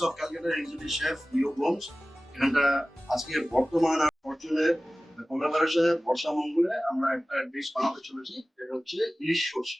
Speciality chef নিয়োগ হোমস এখানটা আজকে বর্তমান আর ফরচুনের কলকাতার সাথে বর্ষা মঙ্গলে আমরা একটা ডিশ বানাতে চলেছি যেটা হচ্ছে ইলিশ সর্ষে।